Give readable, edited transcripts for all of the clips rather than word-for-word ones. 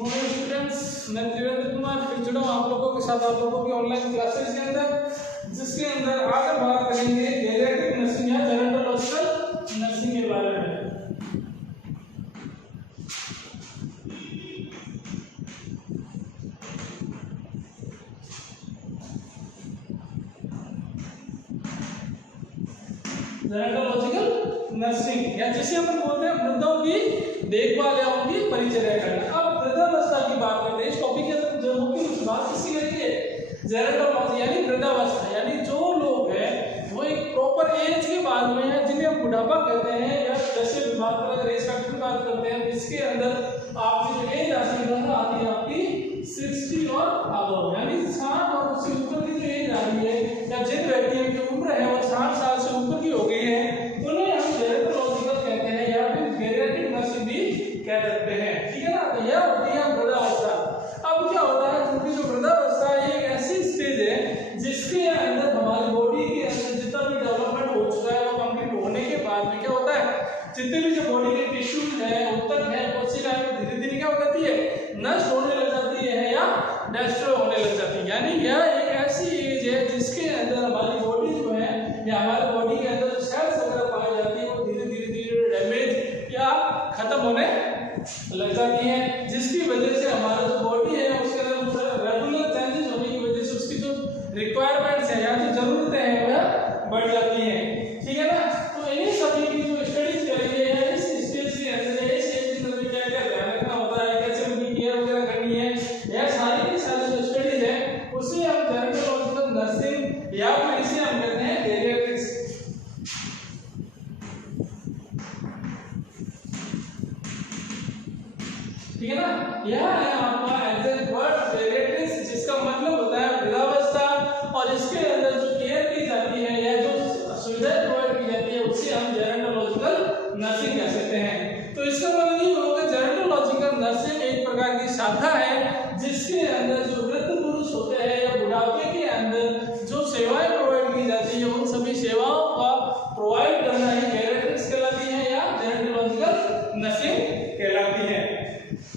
Morning students, मैं त्रिवेंद्र कुमार फिर जुड़ा हूं आप लोगों के साथ, आप लोगों की ऑनलाइन क्लासेस के अंदर, जिसके अंदर आज हम बात करेंगे जेरियाट्रिक नर्सिंग या जेरोंटोलॉजिकल नर्सिंग के बारे में। जेरोंटोलॉजिकल नर्सिंग या जिसे हम बोलते हैं वृद्धों की देखभाल या उनकी परिचर्या करना। अब वृद्धावस्था की बात करते हैं, इस टॉपिक के अंदर जो मुख्य बात किसकी करेंगे, जेरोंटोलॉजी यानी वृद्धावस्था, यानी जो लोग हैं वो एक प्रॉपर एज के बाद में है जिन्हें हम बुढ़ापा कहते हैं, या जैसे बात करें एज फैक्टर की बात करते हैं, इसके अंदर आपकी जो एज आती है आपकी 60 और अबव, यानी 60 और उससे ऊपर की जो एज आ रही है या जिन व्यक्तियों की उम्र है वो 60 साल से ऊपर की हो गई है, उन्हें हम जेरोंटोलॉजिकल कहते हैं या फिर जेरियाट्रिक नर्सिंग भी कह सकते हैं। ठीक है ना, तो यह होती है वृद्धावस्था। अब क्या होता है, क्योंकि जो वृद्धावस्था ये एक ऐसी स्टेज है जिसके अंदर हमारी बॉडी के अंदर जितना भी डेवलपमेंट हो चुका है वो कंप्लीट होने के बाद में क्या होता है, जितने भी जो बॉडी के टिश्यूज है, ऊतक है, कोशिकाएं धीरे धीरे क्या हो जाती है, नष्ट होने लग जाती है या डिस्ट्रॉय होने लग जाती है। यानी यह एक ऐसी एज है जिसके अंदर हमारी बॉडी जो है या हमारी बॉडी के अंदर जो सेल्स वगैरह पाई जाती है वो धीरे धीरे डैमेज या खत्म होने लग जाती है, जिसकी वजह से हमारा जो बॉडी है उसके अंदर रेगुलर चेंजेस होने की वजह से उसकी जो रिक्वायरमेंट्स है या जो जरूरतें हैं वह बढ़ जाती हैं। ठीक है ना, तो इन्हीं सभी की जो स्टडीज करेंगे या इस स्टेज के अंदर इस एज के अंदर क्या क्या ध्यान रखना होता है, कैसे उनकी केयर वगैरह करनी है, यह सारी की सारी जो स्टडीज है उसे हम जेरोंटोलॉजिकल नर्सिंग या फिर इसे हम कहते हैं जेरियाट्रिक्स। ठीक है ना, यह है आपका एग्जैक्ट वर्ड जेरियाट्रिक्स, जिसका मतलब होता है वृद्धावस्था, और इसके अंदर जो केयर की जाती है या जो सुविधाएं प्रोवाइड की जाती है उसे हम जेरोंटोलॉजिकल नर्सिंग कह सकते हैं। तो इसका मतलब ये होगा जेरोंटोलॉजिकल नर्सिंग एक प्रकार की शाखा है जिसके अंदर जो वृद्ध पुरुष होते हैं या बुढ़ापे के अंदर जो सेवाएं प्रोवाइड की जाती है उन सभी सेवाओं का प्रोवाइड करना ही जेरियाट्रिक्स कहलाती है या जेरोंटोलॉजिकल नर्सिंग कहलाती है।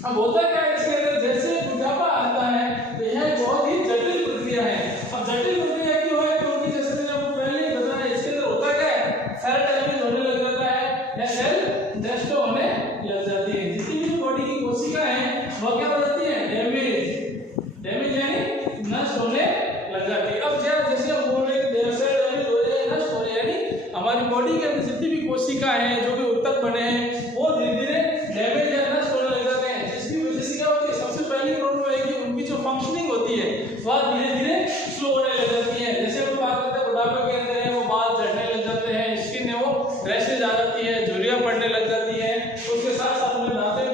अब होता क्या है इसके अंदर, जैसे बुढ़ापा आता है तो यह बहुत ही जटिल प्रक्रिया है। अब जटिल प्रक्रिया क्यों है, क्योंकि जैसे मैंने आपको पहले ही बताया इसके अंदर होता क्या है, सेल डैमेज होने लग जाता है या सेल डेस्ट्रॉय होने लग जाती है। जितनी भी बॉडी की कोशिका है वो क्या हो जाती है, डैमेज यानी नष्ट होने लग जाती है। अब जैसे हम बोल रहे हैं सेल डैमेज हो रहे हैं, नष्ट हो रहे हैं, यानी हमारी बॉडी के अंदर जितनी भी कोशिका है, जो भी ऊतक बने हैं वो धीरे धीरे डैमेज या नष्ट होने लग जाते हैं, जिसकी वजह से क्या होती है, सबसे पहली प्रॉब्लम है कि उनकी जो फंक्शनिंग होती है वह धीरे धीरे स्लो होने लग जाती है। जैसे हम बात करते हैं बुढ़ापे के अंदर है वो बाल झड़ने लग जाते हैं, स्किन है वो रैशेज आ जाती है, झुर्रियां पड़ने लग जाती है, उसके साथ साथ में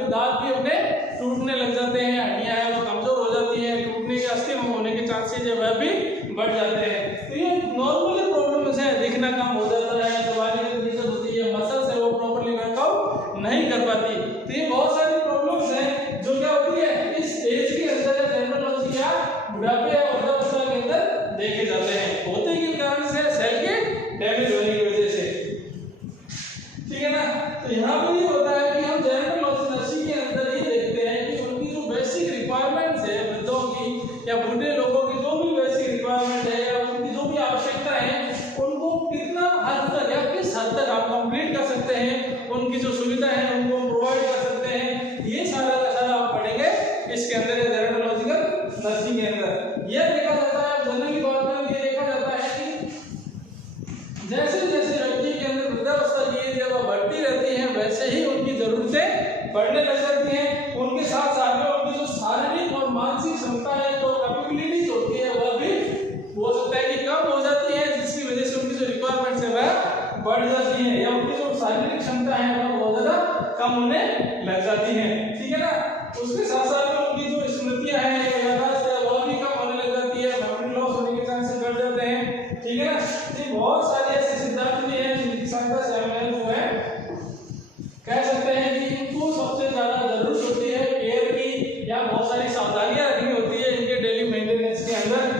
दांत भी अपने टूटने लग जाते हैं, हड्डियां है वो कमजोर हो जाती है, टूटने के अस्थिर होने के चांसेस है वह भी बढ़ जाते हैं। तो ये नॉर्मली प्रॉब्लम्स है, दिखना कम हो जाता है, दवाई में दिक्कत होती है, मसल्स है वो प्रॉपर्ली वर्कआउट नहीं कर पाती। तो ये बहुत सारी प्रॉब्लम्स हैं जो क्या होती है इस एज के अंदर जेरोंटोलॉजी या बुढ़ापे या वृद्धावस्था के अंदर देखे जाते हैं, होते के कारण से सेल के डैमेज होने की वजह से। ठीक है ना, तो यहाँ पर ये होता है कि हम जेरोंटोलॉजी नर्सिंग के अंदर ये देखते हैं कि उनकी जो बेसिक रिक्वायरमेंट्स है वृद्धों की या बूढ़े लोगों की, जो भी बेसिक रिक्वायरमेंट है या उनकी जो भी आवश्यकता है उनको कितना हद तक या किस हद तक आप कंप्लीट कर सकते हैं, उनकी जो सुविधा है उनको प्रोवाइड कर सकते हैं, ये सारा का सारा आप पढ़ेंगे इसके अंदर जेरोंटोलॉजिकल नर्सिंग के अंदर। यह देखा जाता है जनरली बात में ये देखा जाता है कि जैसे जैसे व्यक्ति के अंदर वृद्धावस्था की एज जब बढ़ती रहती है वैसे ही उनकी जरूरतें बढ़ने लग जाती हैं, उनके साथ साथ में उनकी जो शारीरिक और मानसिक क्षमता है, जो कैपेबिलिटीज होती है वह भी हो सकता है कि कम हो जाती है, जिसकी वजह से उनकी जो रिक्वायरमेंट्स है वह बढ़ जाती है या उनकी जो शारीरिक क्षमता है वह बहुत ज्यादा कम होने लग जाती है। ठीक है ना, उसके साथ साथ में उनकी जो स्मृतियां हैं याददाश्त है वह भी कम होने लग जाती है, मेमोरी लॉस होने के चांसेस बढ़ जाते हैं। ठीक है ना, ये बहुत सारे ऐसे सिद्धांत भी हैं जिनकी सहायता से हम जो है कह सकते हैं कि इनको सबसे ज्यादा जरूरत होती है केयर की, या बहुत सारी सावधानियां रखनी होती है इनके डेली मेंटेनेंस के अंदर।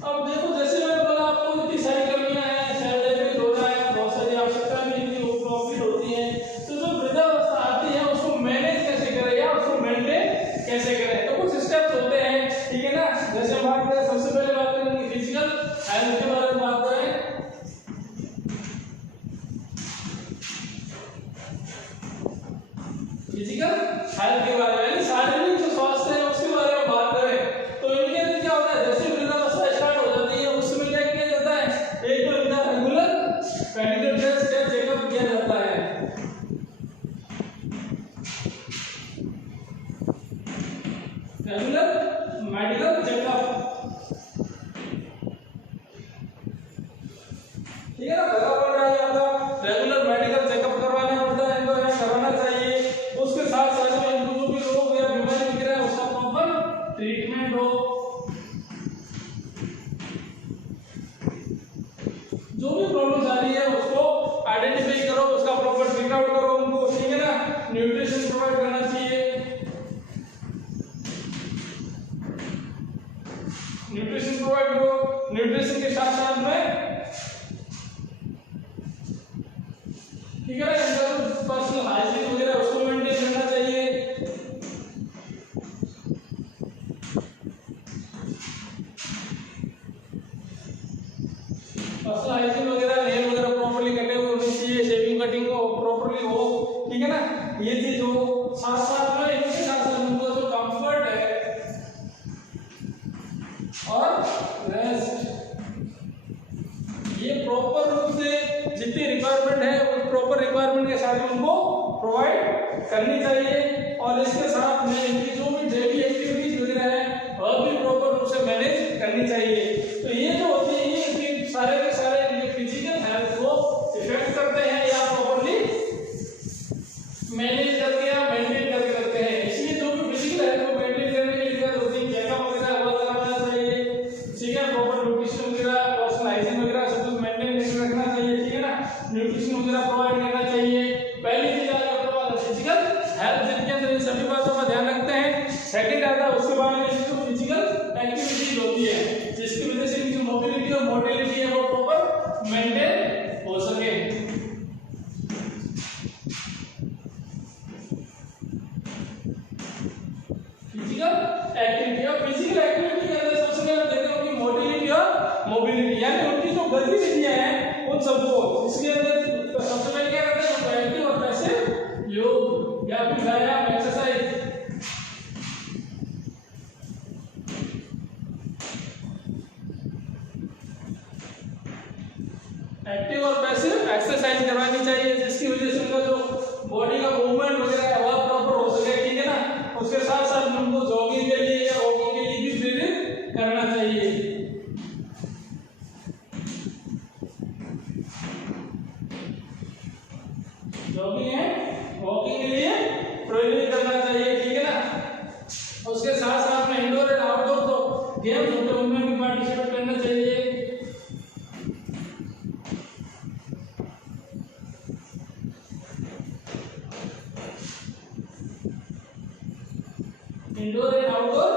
अब देखो जैसे मैंने बोला आपको इतनी रेगुलर मेडिकल चेकअप, ठीक है ना, बता पड़ रहा है आपका रेगुलर मेडिकल चेकअप करवाना पड़ता है, इनको यहाँ करवाना चाहिए। उसके साथ साथ में इनको जो भी रोग या बीमारी दिख रहा है उसका प्रॉपर ट्रीटमेंट हो, जो भी प्रॉब्लम आ रही है उसको आइडेंटिफाई करो, उसका प्रॉपर ट्रीट आउट करो उनको, ठीक है ना। न्यूट्रिशन प्रोवाइड करना चाहिए, न्यूट्रिशन प्रोवाइड करो, न्यूट्रिशन के साथ साथ में ठीक है ना, इनका जो पर्सनल हाइजीन वगैरह उसको मेंटेन करना चाहिए। पर्सनल हाइजीन वगैरह, नेल वगैरह प्रॉपर्ली कटे हुए होने चाहिए, शेविंग कटिंग को प्रॉपर्ली हो, ठीक है ना। ये चीज हो, साथ साथ में इनके साथ साथ उनका जो कंफर्ट है और रेस्ट, ये प्रॉपर रूप से जितनी रिक्वायरमेंट है उस प्रॉपर रिक्वायरमेंट के साथ उनको प्रोवाइड करनी चाहिए। और इसके साथ में इनकी जो भी डेली एक्टिविटीज वगैरह है वह भी प्रॉपर रूप से मैनेज करनी चाहिए। तो ये जो होती है ये इनकी सारे के सारे फिजिकल हेल्थ को इफेक्ट करते हैं या प्रॉपर्ली मैनेज करके या मेंटेन करके रखते हैं। इसलिए जो भी फिजिकल हेल्थ को मेंटेन करने के लिए रूटीन चेकअप वगैरह वो करना चाहिए, ठीक है। प्रॉपर न्यूट्रिशन वगैरह, पर्सनल हाइजीन वगैरह सब कुछ मेंटेन करके रखना चाहिए, ठीक है ना। न्यूट्रिशन वगैरह प्रोवाइड करना चाहिए। पहली चीज आ गई फिजिकल हेल्थ, जिनके अंदर इन सभी बातों का ध्यान रखते हैं। सेकंड आता है उसके बाद में जो फिजिकल एक्टिविटीज होती है जिसकी वजह से जो मोबिलिटी और मोटिलिटी है वो प्रॉपर मेंटेन हो सके। फिजिकल एक्टिविटी, और फिजिकल एक्टिविटी के अंदर सबसे पहले देखते हैं उनकी मोटिलिटी और मोबिलिटी, यानी उनकी जो गतिविधियां हैं उन सबको, इसके अंदर सबसे पहले क्या करते हैं एक्टिव और पैसिव योग या फिर व्यायाम एक्सरसाइज। एक्टिव और पैसिव एक्सरसाइज करवानी चाहिए जिसकी वजह से उनका जो बॉडी का मूवमेंट वगैरह है वह प्रॉपर हो सके, ठीक है ना। उसके साथ साथ उनको जॉगिंग के लिए या वॉकिंग के लिए भी प्रेरित करना चाहिए। जॉगिंग है वॉकिंग के लिए प्रेरित करना चाहिए, ठीक है ना। उसके साथ साथ में इंडोर एंड आउटडोर तो गेम्स होते हैं उनमें भी पार्टिसिपेट करना चाहिए। इंडोर एंड आउटडोर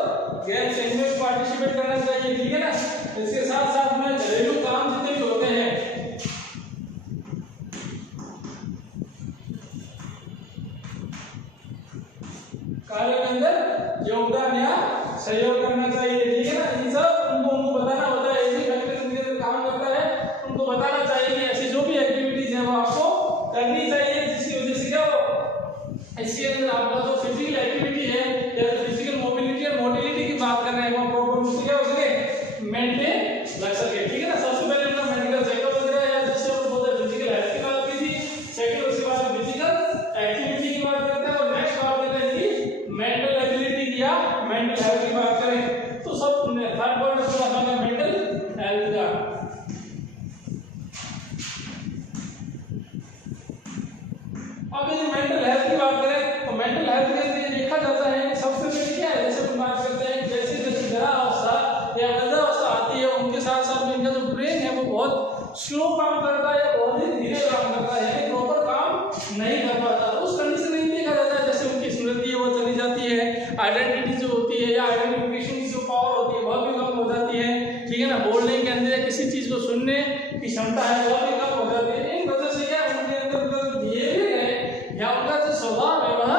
गेम्स इनमें पार्टिसिपेट करना चाहिए, ठीक है ना। इसके साथ साथ में घरेलू काम जितने भी होते हैं कार्य के अंदर योगदान या सहयोग करना चाहिए, ठीक है ना। इन सब उनको बताना होता है, ऐसी फैक्ट्री के काम करता है उनको बताना चाहिए कि ऐसी जो भी एक्टिविटीज है वो आपको करनी चाहिए, जिसकी वजह से क्या हो इसके अंदर आपका जो फिजिकल एक्टिविटी है या फिजिकल मोबिलिटी और मोटिलिटी की बात कर रहे हैं वो प्रॉपर रूप से क्या हो सके मेंटेन रख सके, ठीक है ना। सबसे पहले अपना मेडिकल चेकअप वगैरह या जैसे हम बोलते हैं फिजिकल हेल्थ की बात की थी, सेकंड उसके बाद फिजिकल एक्टिविटी की बात करते हैं और नेक्स्ट बात करते हैं कि मेंटल एबिलिटी की या मेंटल हेल्थ की बात करें तो सब थर्ड पॉइंट उसके बाद आता है मेंटल हेल्थ का। अब ये मेंटल हेल्थ की बात करें तो मेंटल हेल्थ के लिए देखा जाता है कि सबसे पहले क्या है, जैसे हम बात करते हैं जैसे जैसे जरावस्था या वृद्धावस्था आती है उनके साथ साथ में इनका जो ब्रेन है वो बहुत स्लो काम करता है या बहुत ही धीरे काम करता है, यानी प्रॉपर काम नहीं कर पाता। उस कंडीशन में देखा जाता है जैसे उनकी स्मृति है वो चली जाती है, आइडेंटिटी जो होती है या आइडेंटिफिकेशन की जो पावर होती है वह भी कम हो जाती है, ठीक है ना। बोलने के अंदर किसी चीज को सुनने की क्षमता है वह भी कम हो जाती है। इन वजह से क्या उनके अंदर बिहेवियर है या उनका जो स्वभाव है वह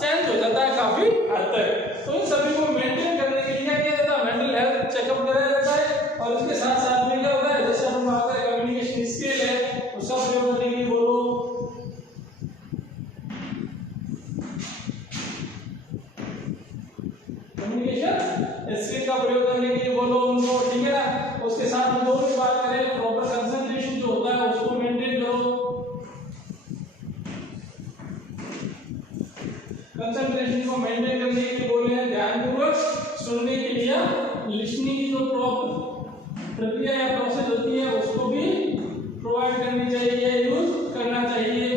चेंज हो जाता है काफी हद तक। तो इन सभी को मेंटेन करने के लिए क्या किया जाता है मेंटल हेल्थ चेकअप कराया जाता है। और इसके साथ साथ में क्या होता है जैसे हम बात करें कम्युनिकेशन स्किल है उसका प्रयोग करने के लिए बोलो, कम्युनिकेशन स्किल का प्रयोग करने के लिए बोलो उनको, ठीक है ना। उसके साथ में जो भी बात करें प्रॉपर कंसंट्रेशन जो होता है उसको मेंटेन करो, कंसंट्रेशन को मेंटेन करने के लिए बोले हैं ध्यानपूर्वक सुनने के लिए लिसनिंग की जो प्रक्रिया या प्रोसेस होती है उसको भी प्रोवाइड करनी चाहिए, यूज करना चाहिए।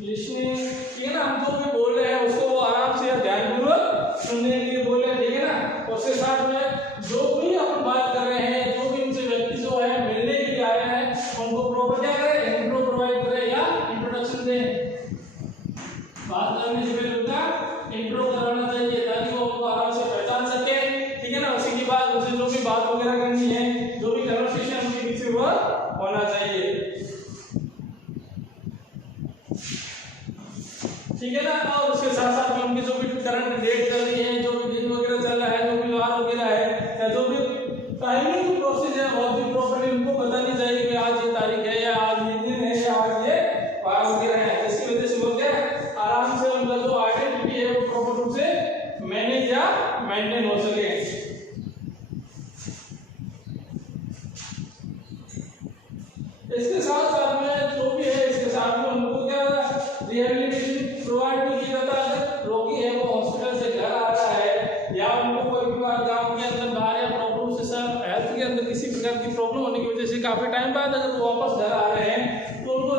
लिसनिंग, ठीक है ना, हम जो भी बोल रहे हैं उसको वो आराम से ध्यानपूर्वक सुनने के लिए बोल रहे हैं, ठीक है ना। उसके साथ में जो भी हम बात कर रहे हैं, जो भी उनसे व्यक्ति जो है मिलने के लिए आए हैं, उनको प्रॉपर क्या करें, इंट्रो प्रोवाइड करें या इंट्रोडक्शन दें। बात करने से पहले उनका इंट्रो कराना चाहिए ताकि वो उनको आराम से पहचान सके, ठीक है ना। उसी के बाद उनसे जो भी बात वगैरह करनी है, जो भी कन्वर्सेशन उनके बीच में हुआ होना चाहिए, ठीक है ना। और उसके साथ साथ में उनकी जो भी करंट डेट चल रही है, जो भी दिन वगैरह चल रहा है, जो भी वार वगैरह है, या जो भी टाइमिंग की प्रोसेस है वो भी प्रॉपर्ली उनको बतानी चाहिए कि आज ये तारीख है या आज ये दिन है या आज ये वार वगैरह है, जिसकी वजह से वो क्या आराम से उनका जो आइडेंटिटी है वो प्रॉपर रूप से मैनेज या मेंटेन हो सके। इसके साथ साथ में जो भी है, इसके साथ में उनको क्या रिहेबिलिटेशन प्रोवाइड भी किया जाता है। रोगी है वो हॉस्पिटल से घर आ रहा है या उनको कोई भी गांव के अंदर बाहर या प्रॉब्लम से सब हेल्थ के अंदर किसी प्रकार की प्रॉब्लम होने की वजह से काफी टाइम बाद अगर वो वापस घर आ रहे हैं तो उनको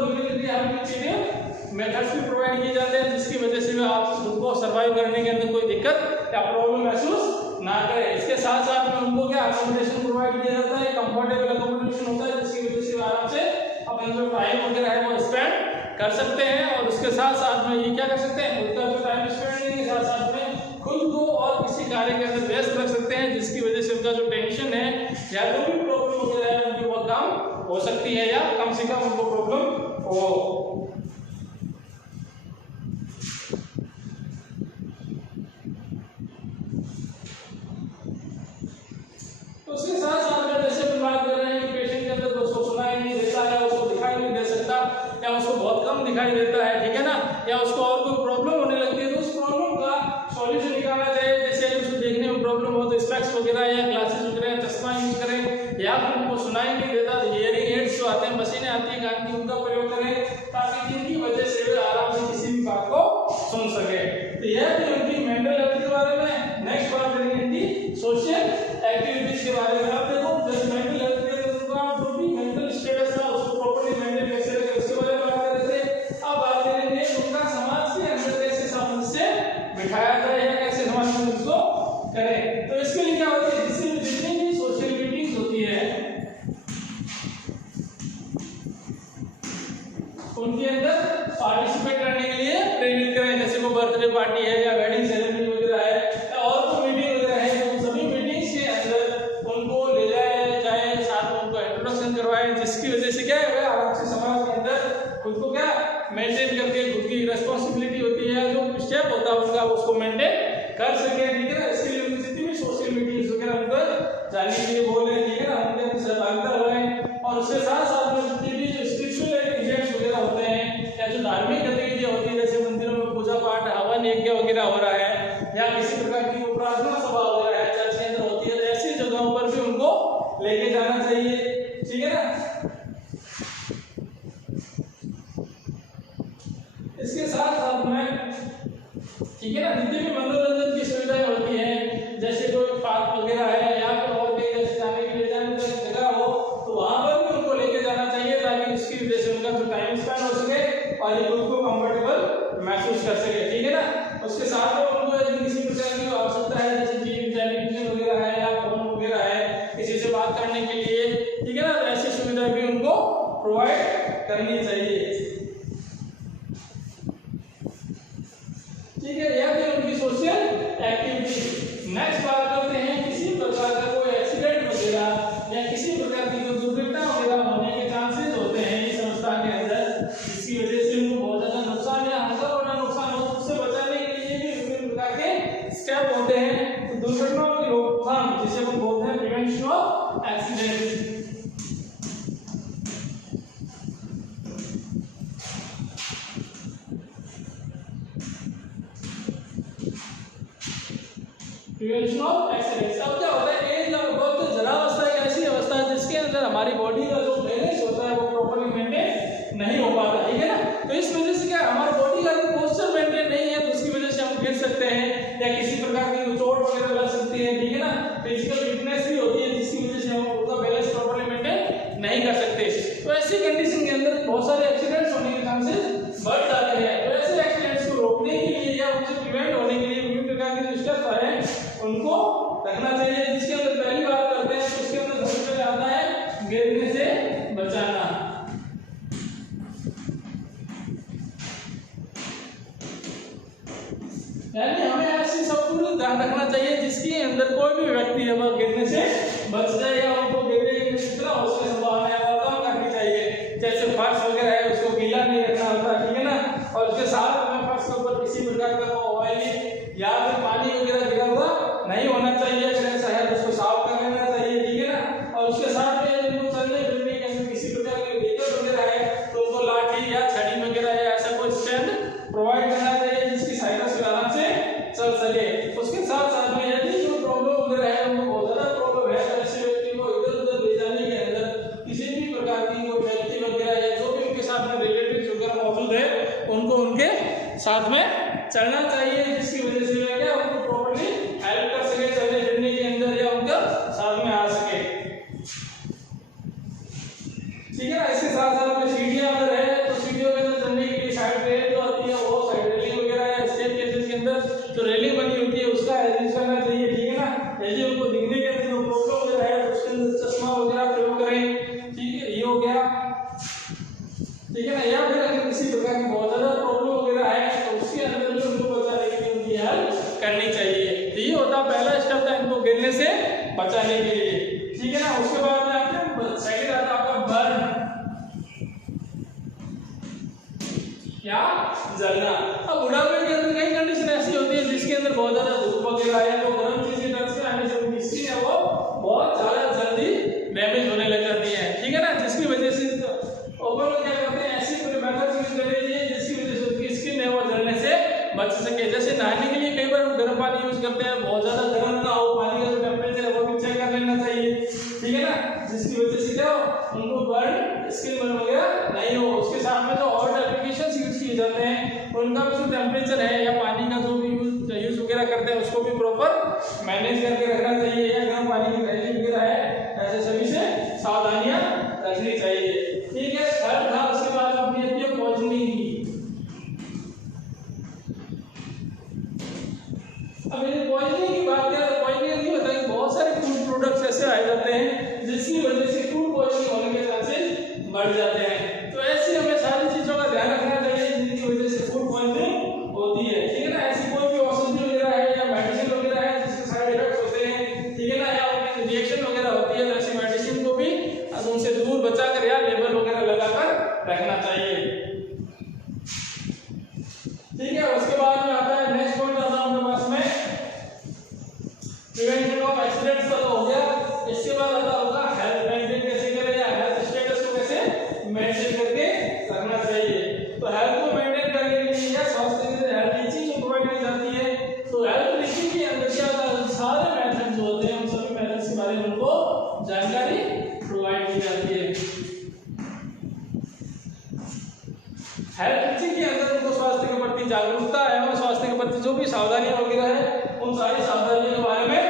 मेथड्स भी प्रोवाइड किए जाते हैं, जिसकी वजह से आप उनको सर्वाइव करने के अंदर कोई दिक्कत या प्रॉब्लम महसूस ना करें। इसके साथ साथ में उनको क्या अकोमोडेशन प्रोवाइड किया जाता है, कंफर्टेबल अकोमोडेशन होता है, जिसकी वजह से आराम से अपना जो टाइम वगैरह है वो स्पेंड कर सकते हैं। और उसके साथ साथ में ये क्या कर सकते हैं, खुद का जो टाइम स्पेंड करने के साथ साथ में खुद को और किसी कार्य के अंदर व्यस्त रख सकते हैं, जिसकी वजह से उनका जो टेंशन है या जो भी प्रॉब्लम वगैरह है उनकी वो कम हो सकती है या कम से कम उनको प्रॉब्लम हो। उसके साथ साथ में जैसे हम बात कर रहे हैं कि पेशेंट के अंदर उसको सुनाई नहीं देता है, उसको दिखाई नहीं दे सकता या उसको बहुत कम दिखाई देता है, ठीक है ना, या उसको और कोई प्रॉब्लम होने लगती है तो उस प्रॉब्लम का सॉल्यूशन निकालना चाहिए। जैसे उसको देखने में प्रॉब्लम हो तो स्पेक्स वगैरह या ग्लासेस वगैरह चश्मा यूज करें, या फिर उनको सुनाई नहीं देता तो हियरिंग एड्स जो आते हैं, मशीनें आती है कान की, उनका प्रयोग करें ताकि जिनकी वजह से वे आराम से किसी भी बात को सुन सके। तो यह थी उनकी मेंटल हेल्थ के बारे में। नेक्स्ट बात करेंगे इनकी सोशल एक्टिविटीज के बारे में। आप देखो जैसे मेंटल हेल्थ के उनका जो भी मेंटल स्टेटस था उसको प्रॉपर्ली मेंटेन कैसे रखें उसके बारे में बात कर रहे थे। अब बात करेंगे उनका समाज के अंदर कैसे सामंजस्य बिठाया जाए या कैसे समाज में उसको करें। तो इसके लिए क्या होती है, जितनी भी सोशल मीटिंग्स होती है उनके अंदर पार्टिसिपेट करने के लिए प्रेरित करें। जैसे वो बर्थडे पार्टी है या वेडिंग सेरेमनी वगैरह है या और कोई मीटिंग वगैरह है, तो सभी मीटिंग्स के अंदर उनको ले जाए, साथ में उनको इंट्रोडक्शन करवाएं, जिसकी वजह से क्या है आराम से समाज के अंदर खुद को क्या मेंटेन करके खुद की रिस्पॉन्सिबिलिटी होती है, जो स्टेप होता है उनका उसको मेंटेन कर सके, ठीक है ना। इसके लिए उनकी जितनी भी सोशल मीटिंग्स वगैरह उनको जाने के लिए बोल रहे हैं, ठीक है ना, उनके सहभागिता हो रहे हैं। और उसके साथ साथ में जितनी भी जो स्पिरिचुअल इवेंट्स वगैरह होते हैं या जो धार्मिक गतिविधियां होती है, जैसे मंदिरों में पूजा पाठ हवन यज्ञ वगैरह हो रहा है या किसी प्रकार की प्रार्थना सभा वगैरह है चर्च के अंदर होती है, तो ऐसी जगहों पर भी उनको लेके जाना चाहिए, ठीक है ना। इसके साथ साथ में ठीक है ना, जितनी भी मनोरंजन की सुविधाएं होती हैं, जैसे कोई पार्क वगैरह है या फिर और कहीं जैसे जाने के लिए जाने की जगह हो तो वहां पर भी उनको लेके जाना चाहिए ताकि उसकी वजह से उनका जो टाइम स्पेंड हो सके और ये खुद को कंफर्टेबल महसूस कर सके, ठीक है ना। उसके साथ में उनको यदि किसी प्रकार की आवश्यकता है, जैसे टीवी टेलीविजन वगैरह है या फोन वगैरह है किसी से बात करने के लिए, ठीक है ना, तो ऐसी सुविधा भी उनको प्रोवाइड करनी चाहिए, ठीक है। यह थी उनकी सोशल एक्टिविटी। नेक्स्ट बात करते हैं किसी प्रकार का कोई एक्सीडेंट वगैरह या किसी प्रकार की जो दुर्घटना वगैरह होने के चांसेस होते हैं इस संस्था के अंदर, जिसकी वजह से उनको बहुत ज्यादा नुकसान या हल्का बड़ा नुकसान हो, उससे बचाने के लिए भी विभिन्न प्रकार के स्टेप होते हैं। तो दुर्घटनाओं की रोकथाम जिसे हम बोलते हैं prevention of accident. Prevention of accidents. अब क्या होता है, एज ऑफ बर्थ जरावस्था एक ऐसी अवस्था है जिसके अंदर हमारी बॉडी का जो बैलेंस होता है वो प्रॉपर्ली मेंटेन नहीं हो पाता, ठीक है ना। तो इस वजह से क्या हमारा बॉडी का पोस्चर मेंटेन नहीं है, तो उसकी वजह से हम गिर सकते हैं या किसी प्रकार की चोट वगैरह लग सकती है, ठीक है ना। फिजिकल वीकनेस भी होती है जिसकी वजह से हम उसका बैलेंस प्रॉपर्ली मेंटेन नहीं कर सकते। तो ऐसी कंडीशन के अंदर बहुत सारे एक्सीडेंट्स होने के चांसेस बढ़ जाते हैं। तो ऐसे एक्सीडेंट्स को रोकने के लिए या उनसे प्रिवेंट होने के लिए विभिन्न प्रकार के जो स्टेप्स हैं उनको रखना चाहिए, जिसके अंदर पहली बात करते हैं तो उसके अंदर सबसे पहले आता है गिरने से बचाना। यानी हमें ऐसी सब पूरी ध्यान रखना चाहिए जिसके अंदर कोई भी व्यक्ति है वह गिरने से बच जाए या उनको गिरने की जितना हो सके संभावना है वो कम करनी चाहिए। जैसे फर्श वगैरह है उसको गीला नहीं रखना होता, ठीक है ना। और उसके साथ में फर्श के ऊपर किसी प्रकार का ऑयली या फिर पानी वगैरह गिरा हुआ नहीं होना चाहिए। अगर ऐसा है तो उसको साफ कर लेना चाहिए, ठीक है ना। और उसके साथ में जिनको चलने फिरने के अंदर किसी प्रकार के व्हीकल वगैरह है तो उनको लाठी या छड़ी वगैरह या ऐसा कोई स्टैंड प्रोवाइड करना चाहिए जिसकी सहायता से आराम से चल सके। उसके साथ साथ में यदि जो प्रॉब्लम वगैरह है उनको बहुत ज्यादा प्रॉब्लम है तो ऐसे व्यक्ति को इधर उधर ले जाने के अंदर किसी भी प्रकार की कोई व्यक्ति वगैरह या जो भी उनके साथ में रिलेटिव्स वगैरह मौजूद है उनको उनके साथ में चलना चाहिए, जिसकी वजह से वे क्या उनको प्रॉपर्ली हेल्प कर सके चलने फिरने के अंदर या उनका साथ में आ सके, ठीक है ना। इसके साथ साथ में सीढ़ियां अगर है तो सीढ़ियों के अंदर चलने के लिए साइड रेल जो आती है वो साइड रेलिंग वगैरह है स्टेप केसेस के अंदर जो रेलिंग बनी होती है उसका यूज करना चाहिए, ठीक है ना। यदि उनको दिखने के अंदर जो प्रॉब्लम वगैरह है तो उसके अंदर चश्मा वगैरह प्रयोग करें, ठीक है, ये हो गया, ठीक है ना। या फिर अगर किसी प्रकार की बहुत ज्यादा प्रॉब्लम वगैरह है तो उसके अंदर जो उनको बचाने के लिए उनकी हेल्प करनी चाहिए। तो ये होता पहला स्टेप था इनको गिरने से बचाने के लिए, ठीक है ना। उसके बाद में आपने सेकंड आता आपका बर्न या जलना। अब बुढ़ापे के अंदर कई कंडीशन ऐसी होती है जिसके अंदर बहुत ज्यादा धूप वगैरह है तो गर्म चीजें टच से आने से उनकी स्किन है वो बहुत ज्यादा जल्दी डैमेज होने लग जाती है, ठीक है ना। जिसकी वजह से ओपन लोग क्या करते हैं ऐसी कोई मेथड यूज कर रही है जिसकी वजह से उनकी स्किन है वो जलने से बच सके। जैसे नहाने के लिए कई बार गर्म पानी यूज करते हैं, बहुत ज्यादा गर्म ना हो, पानी का जो टेम्परेचर है वो भी चेक कर लेना चाहिए, ठीक है ना। जिसकी वजह से क्या हो उनको बर्न स्किन बर्न वगैरह नहीं हो। उसके साथ में जो हॉट एप्लीकेशंस यूज किए जाते हैं उनका भी जो टेम्परेचर है या पानी का जो भी यूज वगैरह करते हैं उसको भी प्रॉपर मैनेज करके रखना चाहिए, या गर्म पानी की थैली वगैरह है ऐसे सभी से सावधानियां रखनी चाहिए, ठीक है। थर्ड था उसके बाद अपनी आती है पॉइजनिंग की। अब ये पॉइजनिंग की बात करें तो पॉइजनिंग नहीं होता कि बहुत सारे फूड प्रोडक्ट्स ऐसे आए जाते हैं जिसकी वजह से फूड पॉइजनिंग होने के चांसेस बढ़ जाते हैं। तो ऐसी हमें सारी चीजों का ध्यान रखना चाहिए जिनकी वजह से फूड पॉइजनिंग होती है, ठीक है ना। ऐसी कोई भी औषधि वगैरह है या मेडिसिन वगैरह है जिसके साइड इफेक्ट्स होते हैं, ठीक है ना, या उनकी रिएक्शन वगैरह होती है तो ऐसी मेडिसिन को भी उनसे दूर बचाकर या लेबल वगैरह लगाकर रखना चाहिए, ठीक है। उसके बाद में आता है नेक्स्ट पॉइंट आता है हमारे पास में प्रिवेंशन ऑफ एक्सीडेंट्स का तो हो गया। इसके बाद आता होगा हेल्थ मेंटेन कैसे करें या हेल्थ स्टेटस को कैसे मेंटेन करके रखना चाहिए। तो हेल्थ को मेंटेन करने के लिए या स्वास्थ्य के लिए हेल्थ की चीज प्रोवाइड की जाती है। तो हेल्थ रीचिंग के अंदर क्या होता है सारे मेथड्स जो होते हैं उन सभी मेथड्स के बारे में उनको जानकारी प्रोवाइड की जाती है। हेल्थ रीचिंग के अंदर उनको स्वास्थ्य के प्रति जागरूकता एवं स्वास्थ्य के प्रति जो भी सावधानियां वगैरह है उन सारी सावधानियों के बारे में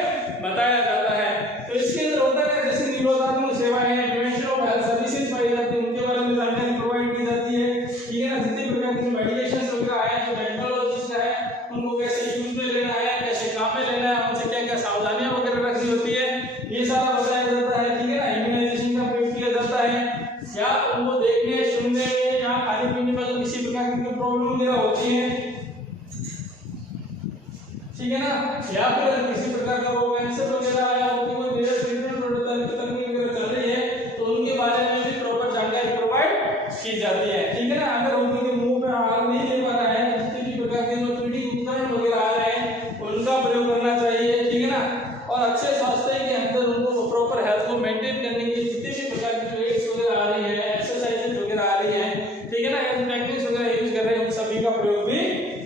बताया जाता है। तो इसके अंदर होता है जैसे निरोधात्मक सेवाएं हैं, प्रिवेंशन ऑफ हेल्थ सर्विसेज पाई जाती है, उनके बारे में जानकारी प्रोवाइड की जाती है, ठीक है ना। जितने प्रकार के मेडिकेशन वगैरह है जो टेक्नोलॉजीज है उनको कैसे यूज में लेना है, कैसे काम में लेना है, उनसे क्या क्या सावधानियां वगैरह रखनी होती है, ये सारा बताया जाता है, ठीक है ना। इम्यूनाइजेशन का प्रयोग किया जाता है या उनको देखने सुनने या खाने पीने में अगर किसी प्रकार की प्रॉब्लम वगैरह होती है, ठीक है ना, या फिर अगर किसी प्रकार का वो कैंसर वगैरह या उनकी कोई मेजर ट्रीटमेंट तकनीक वगैरह चल रही है तो उनके बारे में भी प्रॉपर जानकारी प्रोवाइड की जाती है, ठीक है ना। अगर उनके मुंह में आहार नहीं ले पा रहा है, जितने भी प्रकार के जो फीडिंग उपकरण वगैरह आ रहे हैं उनका प्रयोग करना चाहिए, ठीक है ना। और अच्छे स्वास्थ्य के अंदर उनको प्रॉपर हेल्थ को मेंटेन करने के लिए जितने भी प्रकार की वेट्स वगैरह आ रही है, एक्सरसाइजेज वगैरह आ रही है, ठीक है ना, या टेक्निक्स वगैरह यूज कर रहे हैं उन सभी का प्रयोग भी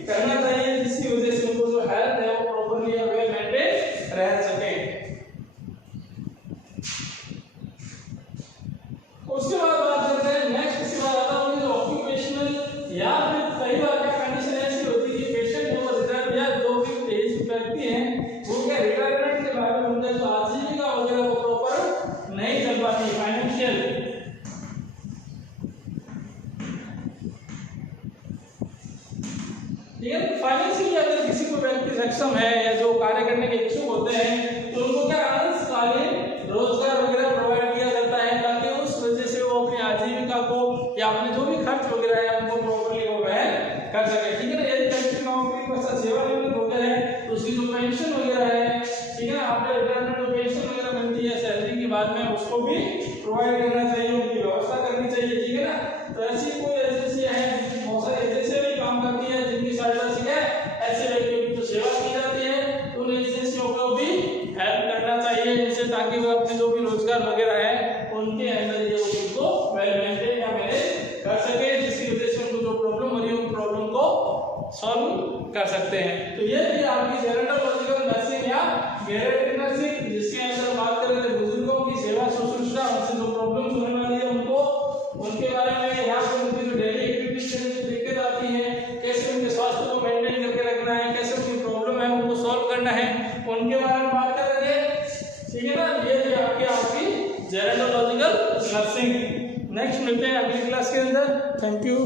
करना चाहिए जिसकी वजह से उनको जो हेल्थ है वो प्रॉपर्ली वेल मेंटेन रह सके। उसके बाद बात करते हैं नेक्स्ट इसके बाद आता है जो बाद में उसको भी प्रोवाइड करना चाहिए, उनकी व्यवस्था करनी चाहिए, ठीक है ना। तो ऐसी कोई एजेंसियां हैं, बहुत सारी एजेंसियां भी काम करती हैं जिनकी सहायता से ऐसे व्यक्तियों की तो सेवा की जाती है, तो उन एजेंसियों को भी हेल्प करना चाहिए जिनसे, ताकि वो अपने जो भी रोजगार वगैरह है उनके अंदर ये उनको वेल मेंटेन या मैनेज कर सके, जिसकी वजह से उनको जो प्रॉब्लम हो रही है उन प्रॉब्लम को सॉल्व कर सकते हैं। तो ये थी आपकी जेरोंटोलॉजिकल नर्सिंग या गैरिएट्रिक नर्सिंग, जिसके अंदर बात करें तो बुजुर्गों की सेवा शुश्रूषा, उनसे जो प्रॉब्लम्स होने वाली है उनको, उनके बारे में, यहाँ पे उनकी जो डेली एक्टिविटीज से जो दिक्कत आती है, कैसे उनके स्वास्थ्य को मेंटेन करके रखना है, कैसे उनकी प्रॉब्लम है उनको सॉल्व करना है, उनके बारे में बात कर रहे हैं, ठीक है ना। ये थी आपकी जेरोंटोलॉजिकल नर्सिंग। नेक्स्ट मिलते हैं अगली क्लास के अंदर। Thank you.